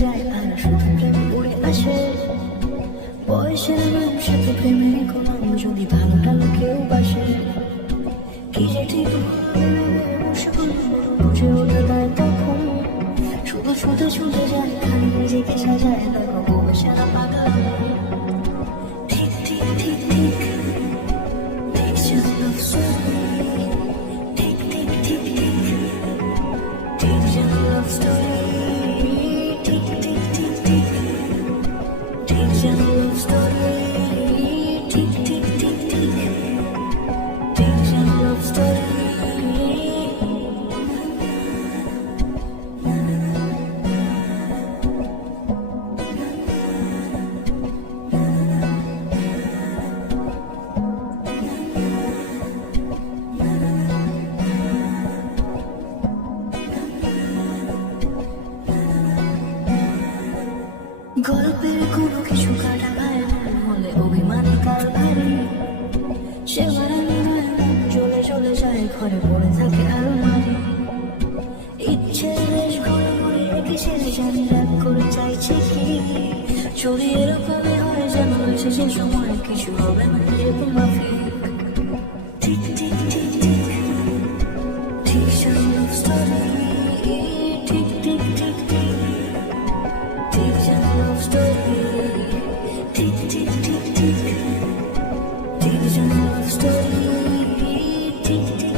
যায় আর শুধু আসে। বয়সের ভালোটা লোকেও বাসে। কি যে ঠিক বুঝেও শুধু শুধু যায় খালি নিজেকে সাজায় দেখো গল্পের কোনো কিছু কাটা ভাই হলে অভিমানে কাল ভারী সে মারানি চলে চলে যায়, ঘরে পড়ে থাকে আলমারি। ইচ্ছে বেশ ঘরে ঘরে রেখে সে জানি রাগ করে চাইছে কি? চুরি এরকমই হয় যেন শেষে সময়, কিছু হবে না এরকম মাফিক। ঠিক ঠিক